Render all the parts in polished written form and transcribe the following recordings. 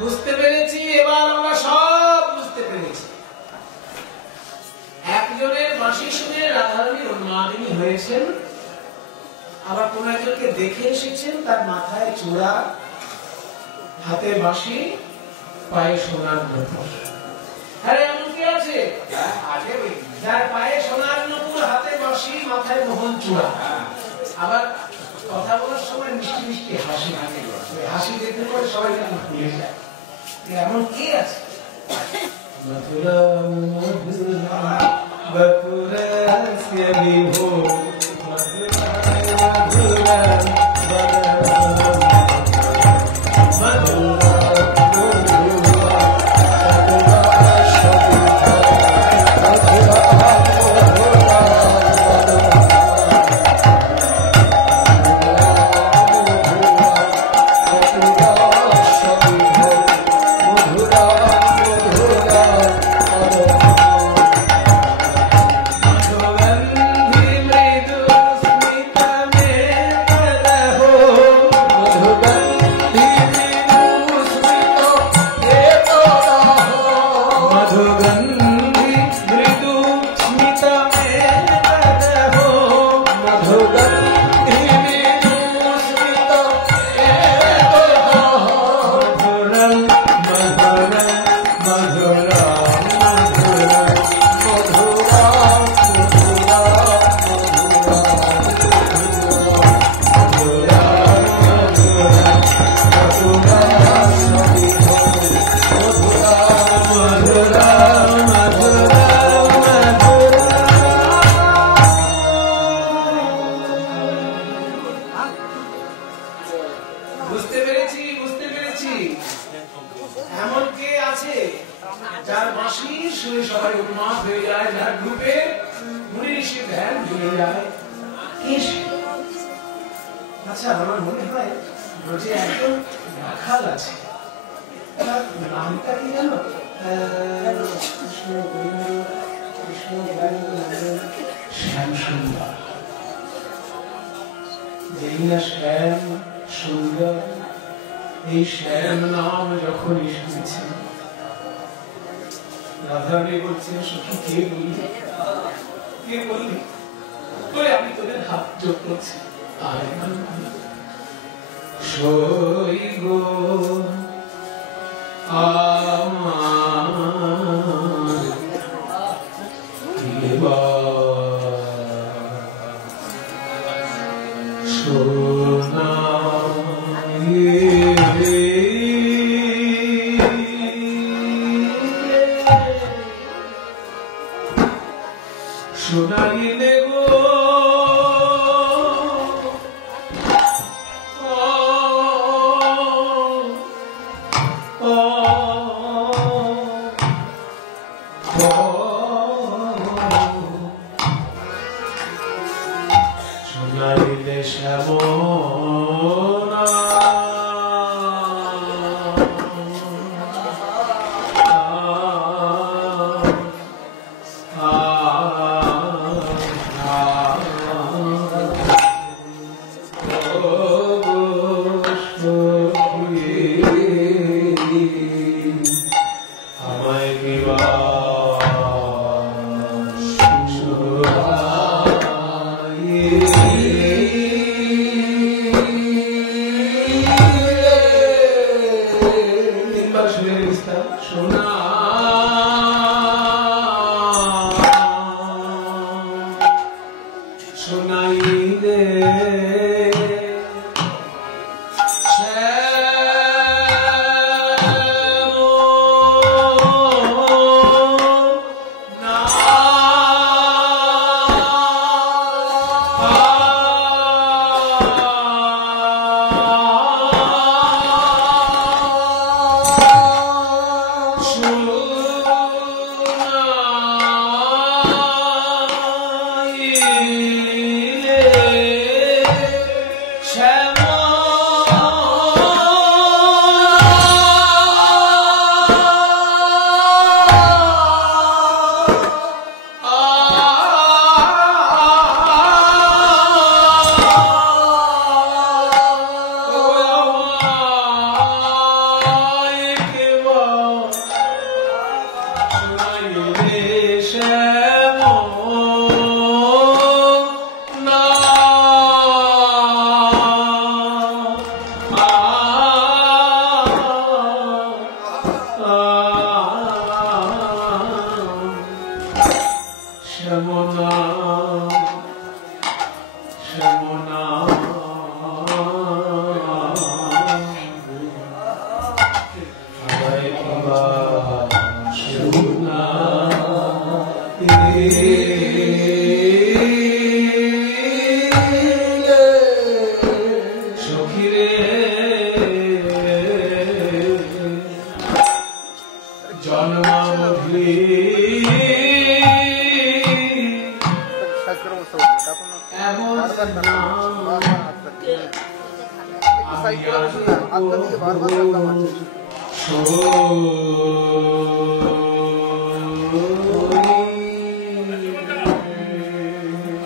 বুঝতে পেরেছি, এবার আমরা সব বুঝতে পেরেছি। একজনের বাঁশি শুনে রাধারানী উন্মাদিনী হয়েছেন, আবার কোন একজনকে দেখে এসেছেন, তার মাথায় চূড়া, হাতে বাঁশি, পায়ে সোনার নূপুর। আরে এমন কি আছে যার পায়ে সোনার নূপুর, হাতে বাঁশি, মাথায় মোহন চূড়া, আবার কথা বলার সময় মিষ্টি মিষ্টি হাসি, হাসি দেখতে পরে সবাই যেন ভুলে যায়। এমন কে আছে? মথুরা মধুরা বকুরস্য বিভো, মথুরা মধুরা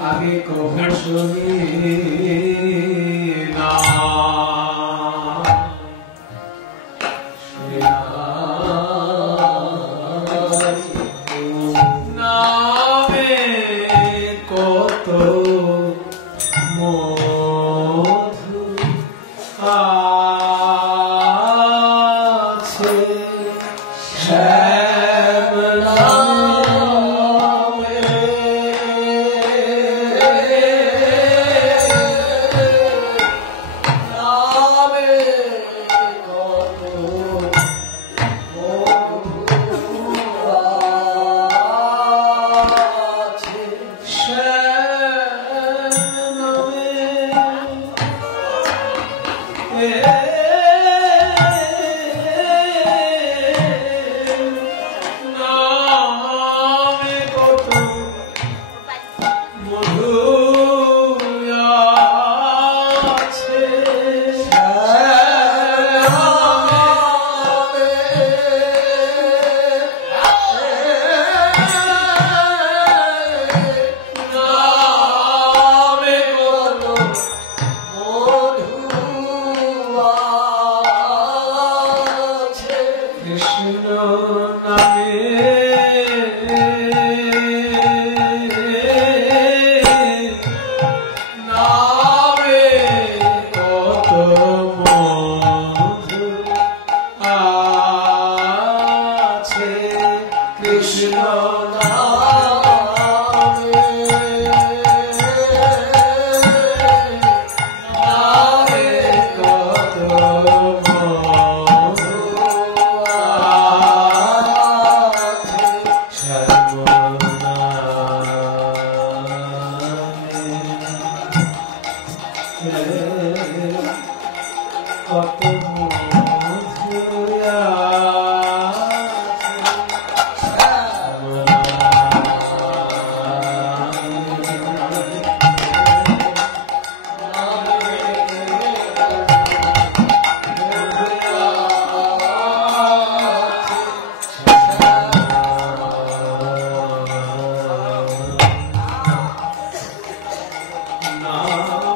আগে কখন শুনি না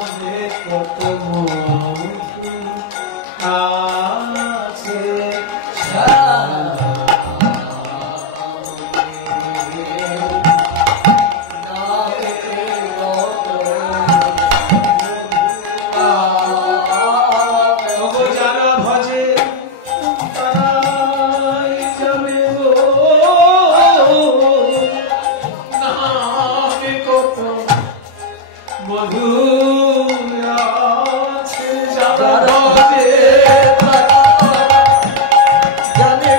নামে কত মধু আছে জানে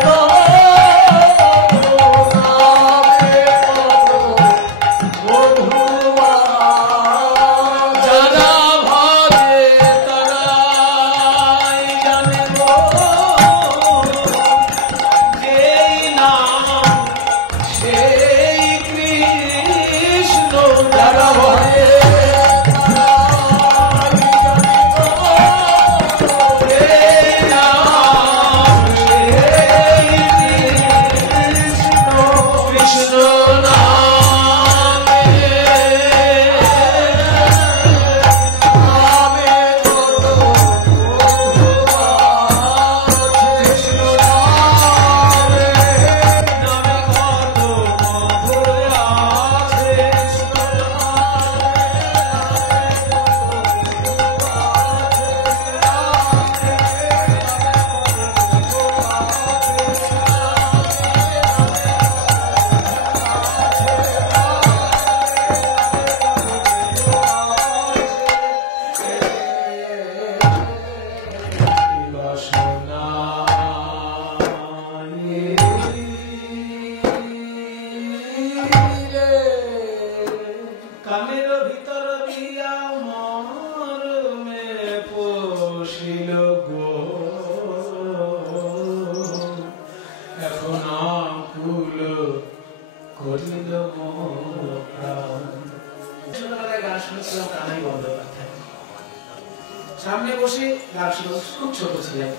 সামনে বসে গান শুরু, খুব ছোট ছিলেন।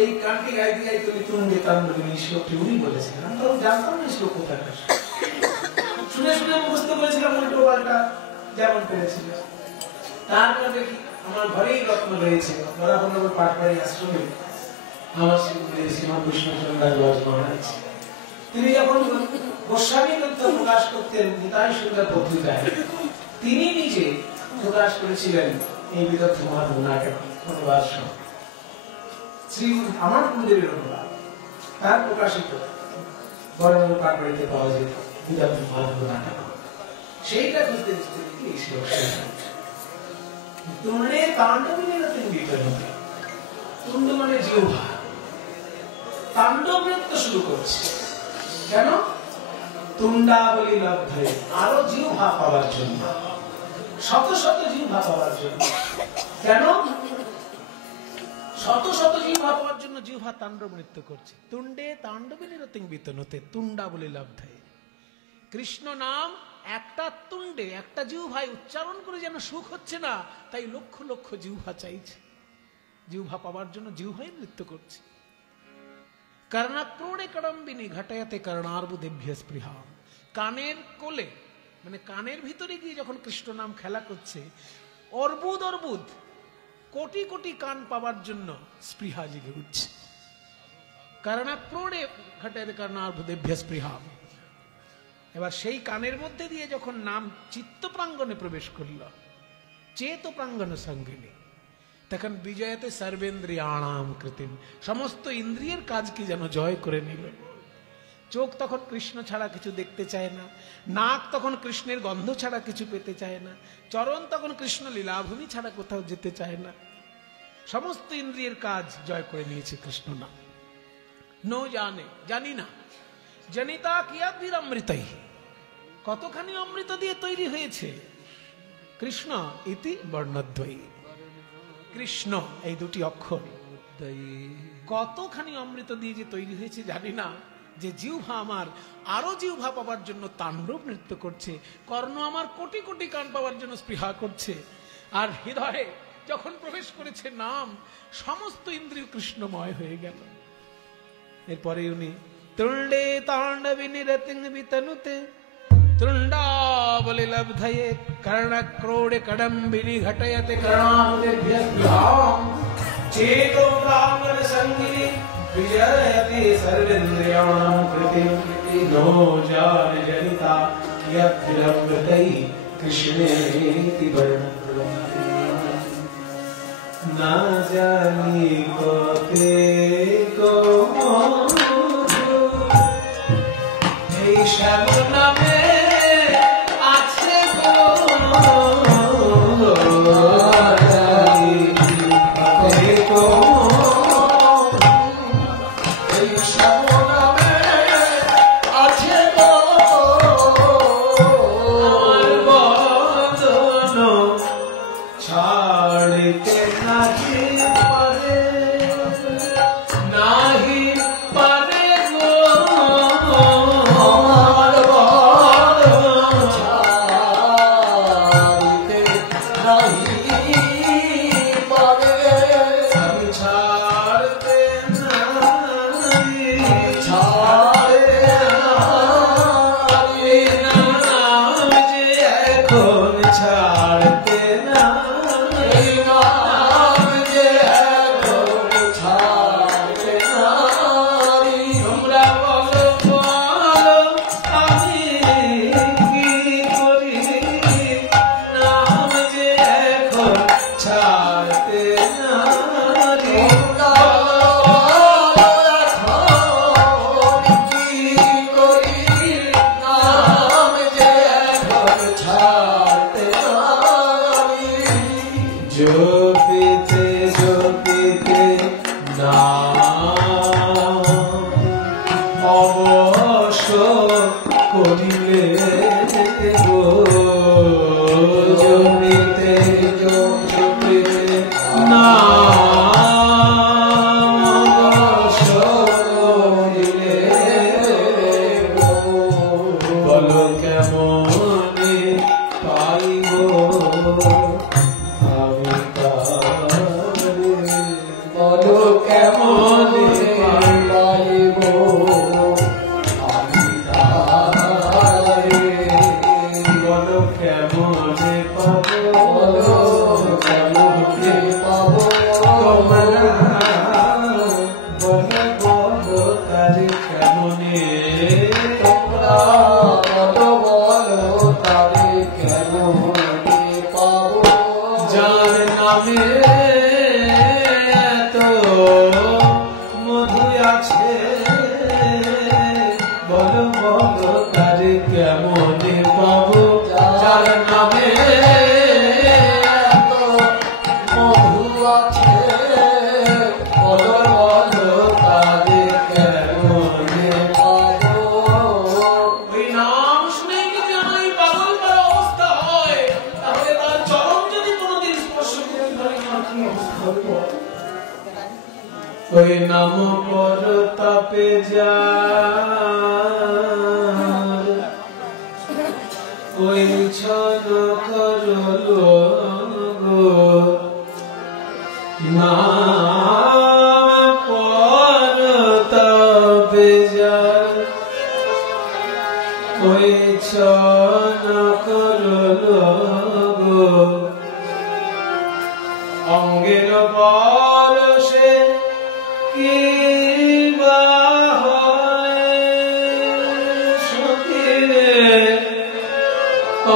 এই গানটি গাইতে গাইতে উনি তুঙ্গে তাণ্ডবিনী শ্লোকটি উনি বলেছিলেন। আমি তো জানতাম না শ্লোক কোথায়, শুনে শুনে মুখস্থ করেছিলাম উল্টো পাল্টা যেমন করেছিল। তারপরে দেখি আমার ঘরেই রত্ন রয়েছে, বরাবর পাঠ করে আশ্রমে আমার শ্রীমৎ বিষ্ণুচন্দ্র দাস মহারাজ, তিনি যখন গোস্বামী গ্রন্থ প্রকাশ করতেন নিতাই সুন্দর পত্রিকায়, তিনি নিজে প্রকাশ করেছিলেন এই বিদগ্ধ মাধব নাটক অনুবাদ সহ শ্রী আমার গুরুদেবের অনুবাদ, তার প্রকাশিত বরাবর পাঠ করিতে পাওয়া যেত বিদগ্ধ মাধব নাটক। সেইটা খুঁজতে খুঁজতে দেখি এই শ্লোক তুণ্ডে তাণ্ডবিনী রতিং বিতনুতে। তুণ্ড মানে জিহ্বা, তাণ্ডব নৃত্য শুরু করছে। কেন? তুণ্ডাবলী লব্ধে, আরো জিহ্বা পাওয়ার জন্য, শত শত জিহ্বা পাওয়ার জন্য। কেন? শত শত জিহ্বা পাওয়ার জন্য জিহ্বা তাণ্ডব নৃত্য করছে। তুণ্ডে তাণ্ডবিনী রতিং বিতনুতে, তুণ্ডাবলী লব্ধে। কৃষ্ণ নাম একটা তুণ্ডে, একটা জিহ্বায় উচ্চারণ করে যেন সুখ হচ্ছে না, তাই লক্ষ লক্ষ জিহ্বা চাইছে। জিহ্বা পাওয়ার জন্য জিহ্বাই নৃত্য করছে। কর্ণাক্রোড়ে কড়ম্বিনী ঘটায়াতে কর্ণার্বুদেভ্য স্পৃহা। কানের কোলে মানে কানের ভিতরে গিয়ে যখন কৃষ্ণ নাম খেলা করছে, অর্বুদ অর্বুদ কোটি কোটি কান পাওয়ার জন্য স্পৃহা জেগে উঠছে। কর্ণাক্রোড়ে ঘটায়াতে কর্ণার্বুদেভ্য স্পৃহা। এবার সেই কানের মধ্যে দিয়ে যখন নাম চিত্ত প্রাঙ্গণে প্রবেশ করল, চেত প্রাঙ্গণ সঙ্গিনী, তখন বিজয়তে সর্বেন্দ্রিয়াণাম কৃতিম, সমস্ত ইন্দ্রিয়ের কাজকে যেন জয় করে নিল। চোখ তখন কৃষ্ণ ছাড়া কিছু দেখতে চায় না, নাক তখন কৃষ্ণের গন্ধ ছাড়া কিছু পেতে চায় না, চরণ তখন কৃষ্ণ লীলাভূমি ছাড়া কোথাও যেতে চায় না। সমস্ত ইন্দ্রিয়ের কাজ জয় করে নিয়েছে কৃষ্ণ নাম। নো জানে, জানি না, জনিতা কিয়াদ্ভির অমৃতই, কতখানি অমৃত দিয়ে তৈরি হয়েছে কৃষ্ণ ইতি বর্ণদ্বয়ী। কৃষ্ণ এই দুটি অক্ষর কতখানি অমৃত দিয়ে যে তৈরি হয়েছে জানি না, যে জিহ্বা আমার আরো জিহ্বা পাওয়ার জন্য তাণ্ডব নৃত্য করছে, কর্ণ আমার কোটি কোটি কান পাওয়ার জন্য স্পৃহা করছে, আর হৃদয়ে যখন প্রবেশ করেছে নাম, সমস্ত ইন্দ্রিয় কৃষ্ণময় হয়ে গেল। এরপরে উনি তুণ্ডে তাণ্ডবিনী রতিং বিতনুতে তুণ্ডাবলী লব্ধয়ে কর্ণক্রোড়ে কডম্বিনী ঘটয়তে কর্ণার্বুদেভ্য স্পৃহা। চেতো প্রাঙ্গণ সঙ্গিনী বিজয়তে সর্বেন্দ্রিয়াণাম কৃতিম। नो जाने जनिता कियद्भिरमृतैः कृष्णेति वर्णद्वयम्। ना जानी कोते को এই শ্যামল নামে আছে গো, জানি কোতে কো এই শ্যামল নামে আছে গো, আমার বদন ছাড়তে নাহি পারে, নাহি পারে গো, আমার বদন ছাড়তে নাহি পারে, আমি ছাড়তে নাহি, ছাড়তে নাহি, নাম যে এখন ছাড়তে নাহি, নাম যে এখন ছাড়তে নাহি। তোমরা বলো বলো আমি কি করি, নাম যে এখন ছাড়তে নাহি। জপিতে জপিতে নাম অবশ্য করিলে গো, জপিতে জপিতে নাম অবশ্য করিলে গো, বলো কেমনে পাইব আমি আছে বলো বলো তারে কেমনে পাবো যার নামে মধু আছে বলো বলো তারে কেমনে পাবো। ওই নাম শুনে যদি আমার এই পাগল করা অবস্থা হয় তাহলে তার চরণ যদি কোনোদিন স্পর্শ করতে পারি আমার কি অবস্থা হবে? ওই নাম পর তাপে যা ওই ছল করলো নাম পর তাপে যা ওই ছল করলো অঙ্গের পরশে কি বা হয় সখী রে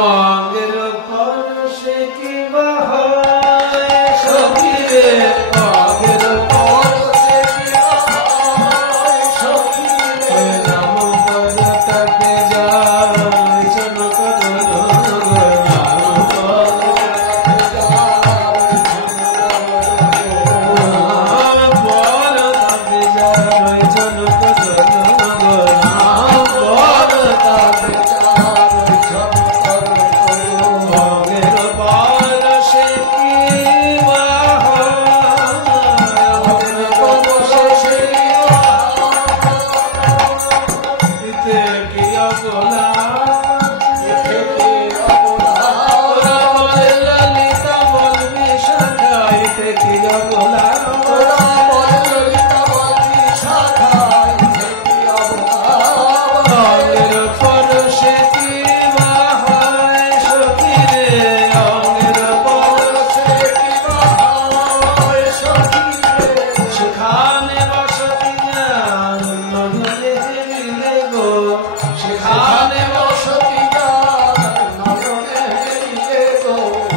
অঙ্গের পরশে কি বা হয় সখী রে অঙ্গের পরশে কি বা হয় সখী রে নাম পদ তাকে যায় চনক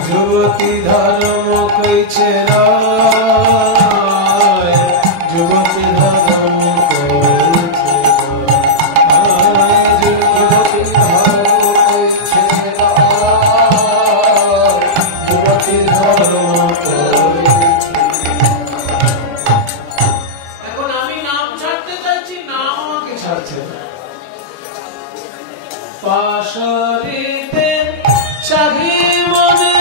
যুবতী ধর্ম কইছে রায় যুবতী ধর্ম কইছে রায় যুবতী ধর্ম কইছে রায় যুবতী ধর্ম কইছে। এখন আমি নাম ছাড়তে চাইছি নাম আমাকে ছাড়ছে না। পাশরিতে চাহি মনে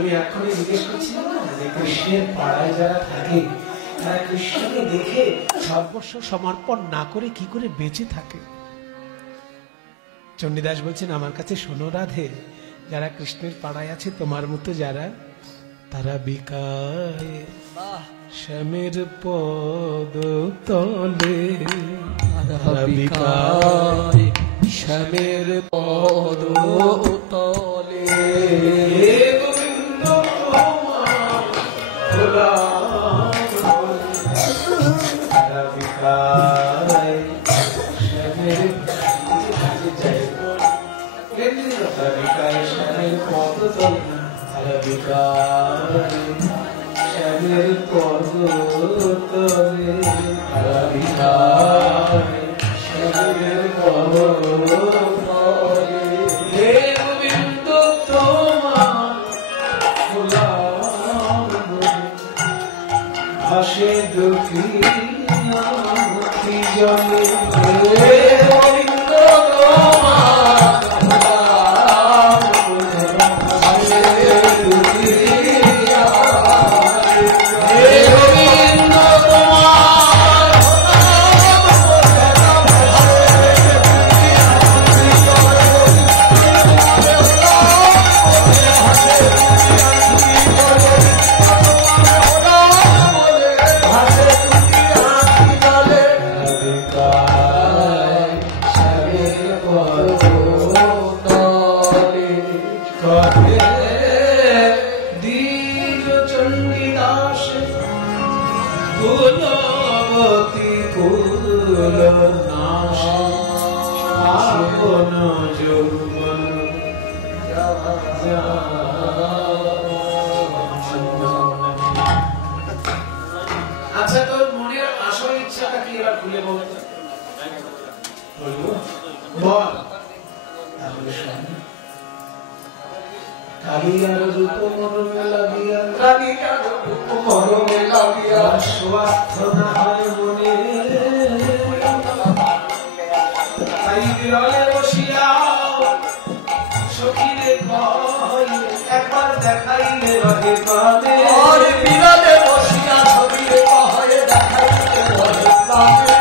তুমি এখনই জিজ্ঞেস করছিলে না যে কৃষ্ণের পাড়ায় যারা থাকে তারা কৃষ্ণকে দেখে সর্বস্ব সমর্পণ না করে কি করে বেঁচে থাকে। চণ্ডীদাস বলছেন আমার কাছে শোনো রাধে, যারা কৃষ্ণের পাড়ায় আছে তোমার মতো যারা, তারা বিকায় শ্যামের পদ তলে, তারা বিকায় শ্যামের পদ তলে। গোবিন্দ তারা বিকায় শ্যামের পদ তলে, তারা বিকায় শ্যামের পদ তলে, তারা বিকায় শ্যামের পদ তলে। হে গোবিন্দ তোমার গোলাম ভাসে দুঃখী জলে। হে গোবিন্দ তোমার আচ্ছা, তোর মনের আসল ইচ্ছাটা কি এবার খুলে বল। বল। কালিয়ার রূপ মরমে লাগিয়া, কালিয়ার রূপ মরমে লাগিয়া, স্বার্থ না হয় মনে, তাই বিরলে বসিয়া সখীরে কয় একবার দেখাইলে রহে প্রাণে। বিরলে বসিয়া সখীরে কয় দেখাইলে রহে প্রাণে।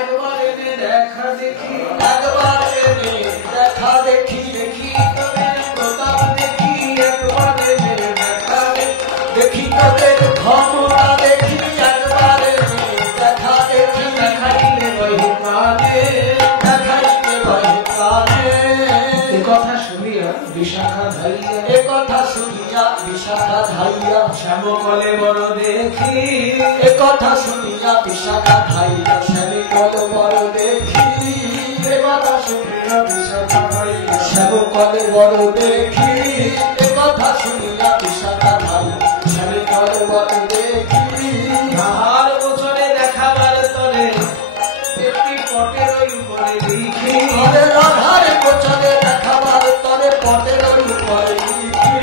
একবার এনে দেখা দেখি, একবার এনে দেখা দেখি, দেখি তোদের প্রতাপ দেখি, একবার এনে দেখা দেখি তোদের ক্ষমতা দেখি, একবার এনে দেখা দেখি, দেখাইলে রহে প্রাণে, দেখাইলে রহে প্রাণে। কথা শুনিয়া বিশাখা ধাইয়া, এ কথা শুনিয়া বিশাখা ধাইয়া, শ্যামকলে বড় দেখি, এ কথা শুনিয়া বিশাখা ধাইয়া, শ্যামকলে বড় দেখি, এ কথা শুনিয়া বিশাখা ধাইয়া, শ্যামকলে বড় দেখি, এ কথা শুনিয়া বিশাখা ধাইয়া, শ্যামকলে বড় দেখি। তাহার গোচরে দেখাবার তরে একটি পটের উপরে লিখি, রাধার গোচরে দেখাবার তরে পটের উপরে লিখি।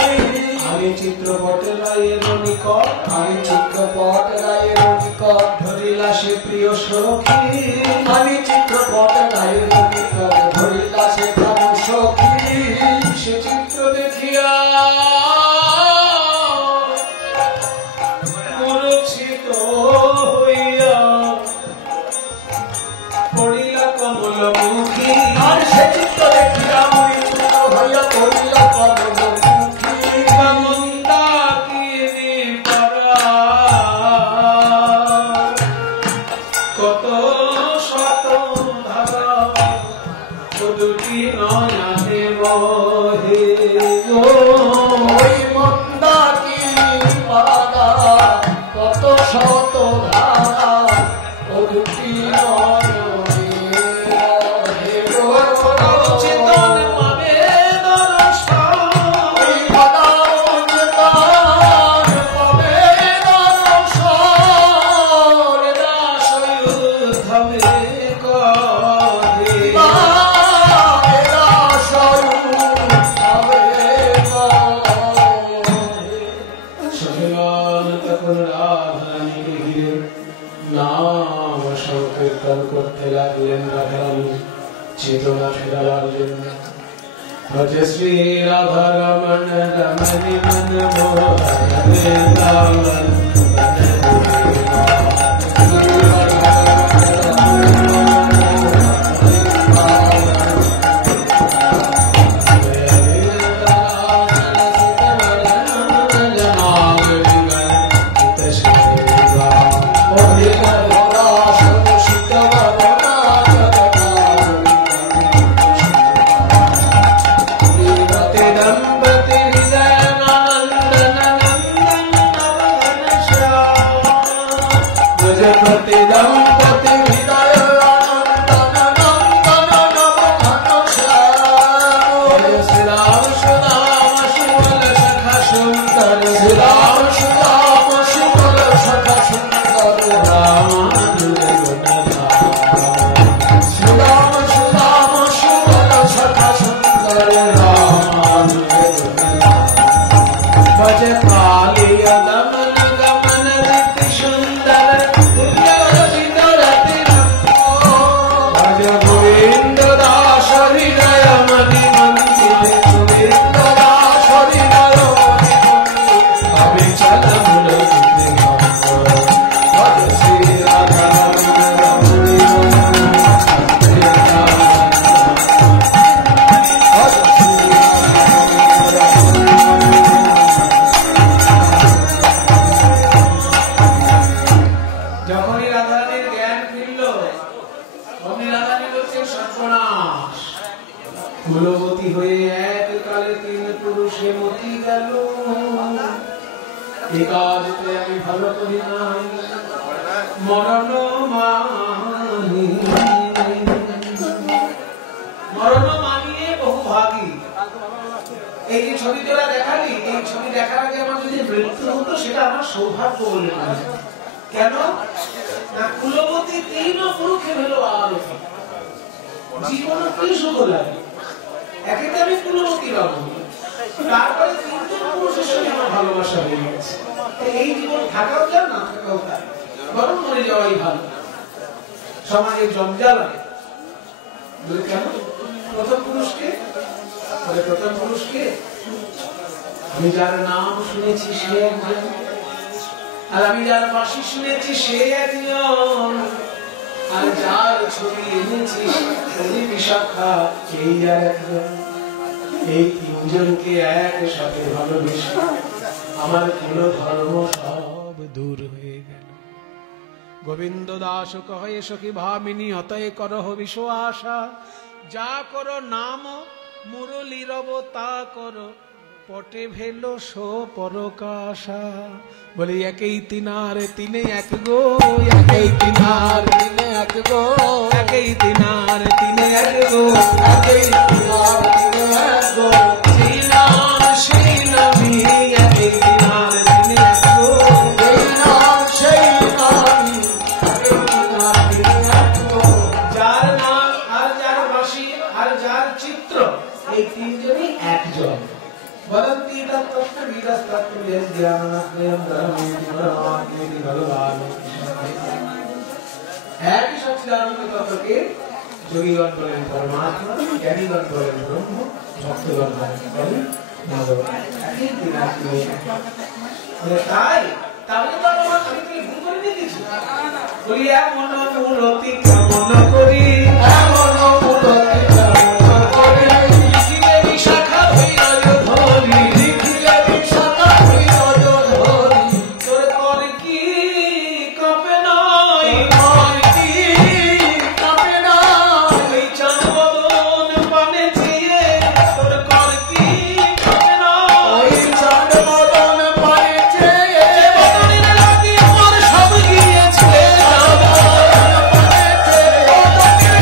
আমি চিত্রপট রায়ের নিকট, আমি চিত্রপট রায়ের নিকট ধরিলা সে প্রিয় সখী, আমি চিত্রপট রায়ের নিকট ধরিলা সে প্রিয় সখী। সে চিত্র দেখিয়া মূর্ছিত হইয়া পড়িলা কমলমুখী, আর সে চিত্র দেখিয়া মূর্ছিত হইয়া পড়িলা কমলমুখী। মন্দাকিনী পরা কত শত ধারা দুটি নয়নে বহে গো। ওই মন্দাকিনী পরা কত শত ধারা ও দুটি নয়নে বহে গো। চেতন পাবে দর্শন, চেতন পাবে দর্শন, দাস উদ্ধবে করে, দাস উদ্ধবে করে। সখীগণ তখন রাধারানীকে ঘিরে নাম সংকীর্তন করতে লাগলেন রাধারানী চেতনা ফেরাবার জন্য। भज श्री राधा रमण रमणि मनमोहन वृंदावन गोविंद दास कहे सखी भामिनी हतय करह विश्वासा जा करो नाम मुरली रवता करो पटे भेलो सो परकाशा बोले एकई तिनार तिने एक गो एकई तिनार तिने एक गो एकई तिनार तिने एक गो एकई तिनार तिने एक गो श्री राम श्री नबी एकई तिनार तिने एक गो श्री राम श्री नबी যোগীগণ বলেন পরমাত্মা, জ্ঞানীগণ বলেন ব্রহ্ম, ভক্তগণ বলেন মাধব। তাই তাহলে তো আমার আমি ভুল করে দিয়েছি। বলি এমন মূলতি কেমন করি, এমন মূলতি কেমন করি, লিখিলে বিশাখা হইয়া ধরি, লিখিলে বিশাখা হইয়া ধরি, তোর কর কি কবে নাই, কর কি কবে নাই, এই চাঁদবদন পানে চেয়ে তোর কর কি কবে নাই, এই চাঁদবদন পানে চেয়ে বদনের লাগি আমার সব গিয়েছে, চাঁদবদন পানে চেয়ে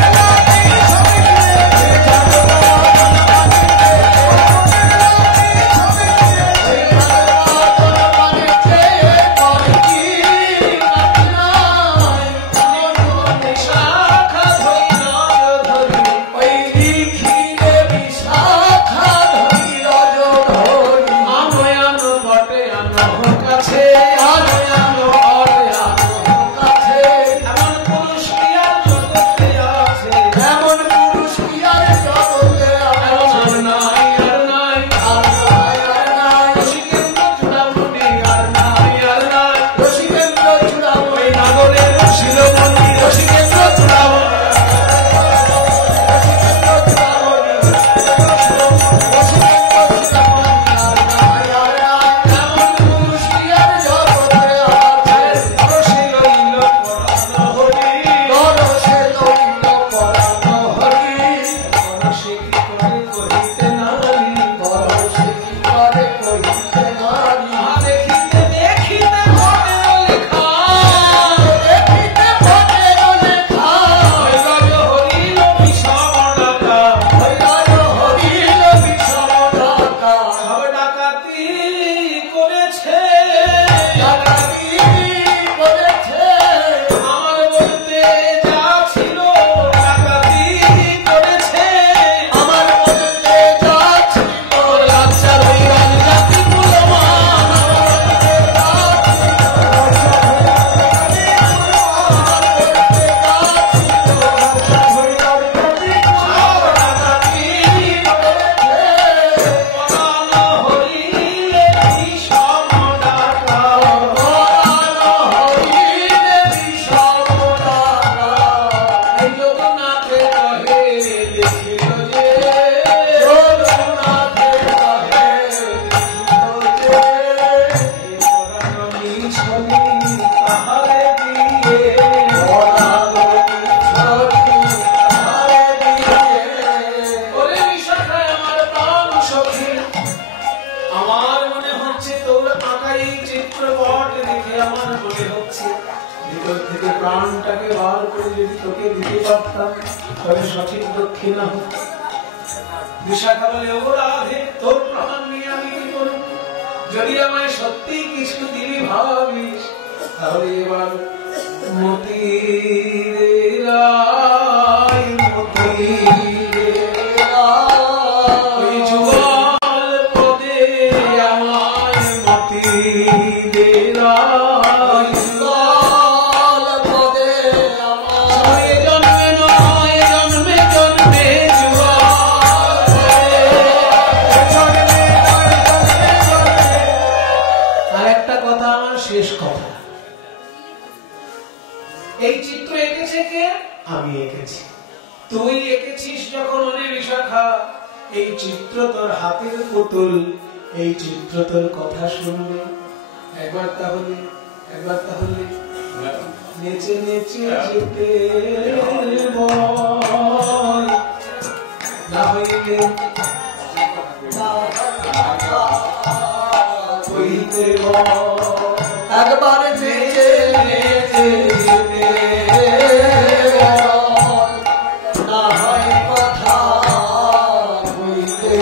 ভিতর থেকে প্রাণটাকে বার করে যদি তোকে দিতে পারতাম তবে সঠিক দক্ষিণা হতো। বিশাখা বলে, ও রাধে, তোর প্রাণ নিয়ে আমি কি করব? যদি আমায় সত্যি কিছু দিবি ভাবিস তাহলে এবার মতি রে রায়, মতি রে রায়, ওই যুগল পদে আমায় মতি রে রায়, যুগল পদে আমায় জন্মে নয় জন্মে জন্মে শেষ কথা, এই চিত্র এঁকেছে কে? আমি এঁকেছি। তুই এঁকেছিস যখন ওরে বিশাখা, এই চিত্র তোর হাতের পুতুল, এই চিত্র তোর কথা শুনবে। একবার তাহলে নেচে নেচে যেতে বল, না হইলে হইতে বল, একবার নেচে নেচে যেতে বল, না হয় কথা হইতে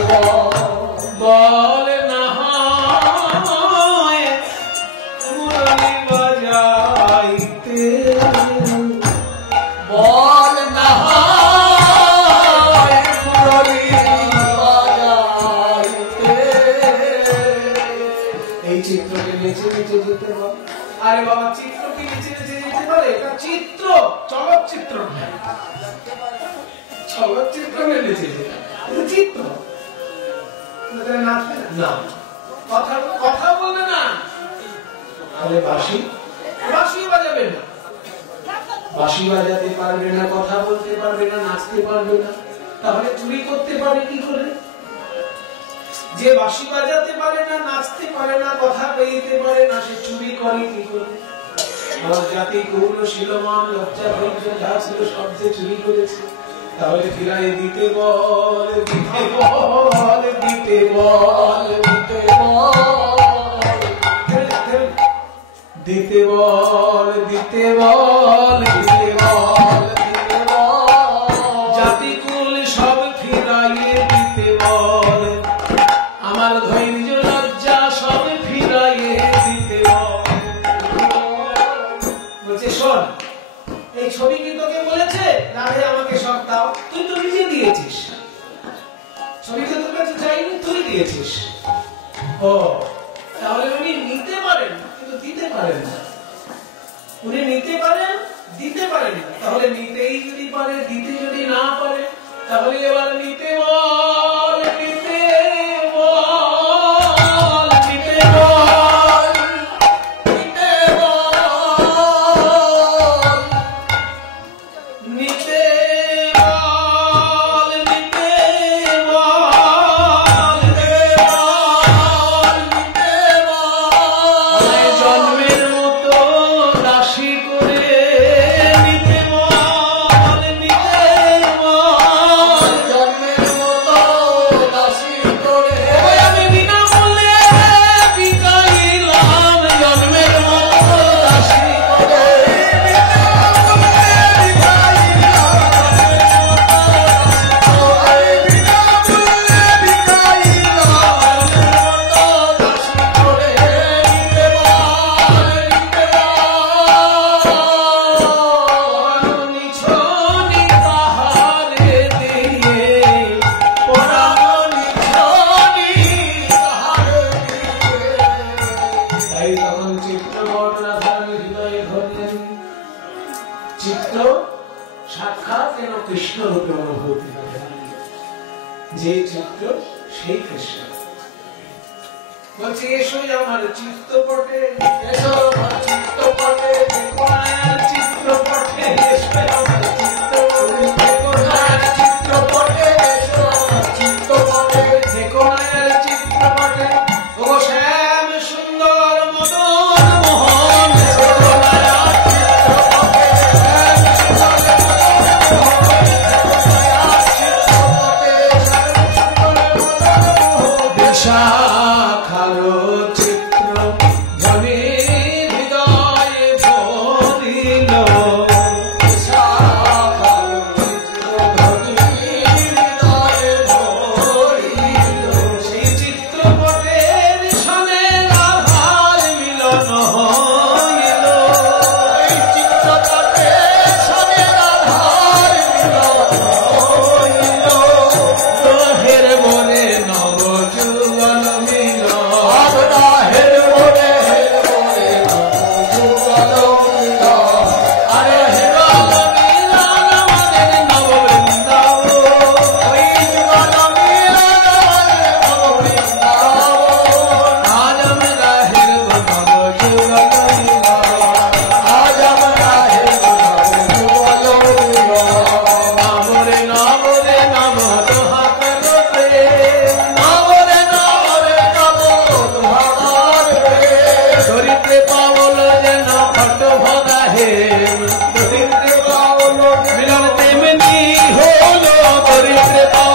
বল, না হয় মুরলি বাজাইতে বল, না হয় মুরলি বাজাইতে। এই চিত্রকে নেচে নেচে যেতে বল। আরে বাবা, চিত্র কি নেচে নেচে যেতে পারে? এটা চিত্র, চলচ্চিত্র, চলচ্চিত্র নেচে যেতে, এটা চিত্র। নাচবে না, কথা বলবে না, তাহলে বাঁশি বাজাবে না, বাঁশি বাজাতে পারবে না, কথা বলতে পারবে না, নাচতে পারবে না, তাহলে চুরি করতে পারে কি করে? যে বাঁশি বাজাতে পারে না, নাচতে পারে না, কথা বলতে পারে না, সে চুরি করে কি করে? জাতি গৌর শিলমান লজ্জা ধৈর্য যা ছিল সব যে চুরি করেছে। তাহলে ফিরাই দিতে বল, দিতে বল, দিতে বল, দিতে বল, দিতে বল, দিতে বল, দিতে বল, দিতে বল, জাতি কুল সব ফিরাইয়ে দিতে বল, আমার ধৈর্য লজ্জা সব ফিরাইয়ে দিতে বল। বলছে, শোন, এই ছবি কি তোকে বলেছে রাধে আমাকে সব দাও? তুই তো নিজে দিয়েছিস, ছবি তো তোর কাছে চাইনি, তুই দিয়েছিস। ও, তাহলে উনি নিতে পারেন কিন্তু দিতে পারেন না। উনি নিতে পারেন, দিতে পারেন না। তাহলে নিতেই যদি পারে, দিতে যদি না পারে, তাহলে এবার নিতে বল, নিতে বল, নিতে বল, নিতে বল, নিতে বল, নিতে বল, নিতে বল, নিতে বল, জন্মের মতো দাসী করে নিতে বল, নিতে বল, জন্মের মতো দাসী করে আমি বিনামূল্যে বিকাইলাম, জন্মের মতো দাসী করে চিত্র সাক্ষাৎ যেন কৃষ্ণ রূপে অনুভূতি হবে। যে চিত্র সেই কৃষ্ণ। বলছে, এসো আমার চিত্রপটে, এসো আমার চিত্রপটে, কোনার চিত্রপটে, এসো আমার চিত্রপটে, কোনার চিত্রপটে, এসো আমার চিত্রপটে, কোনার চিত্রপটে, ও শ্যাম সুন্দর মদন মোহন, বিশাখার চিত্র ধনে হৃদয়ে चाहे दरिद्र पाओ मिलन तेमनी हो लो दरिद्र पाओ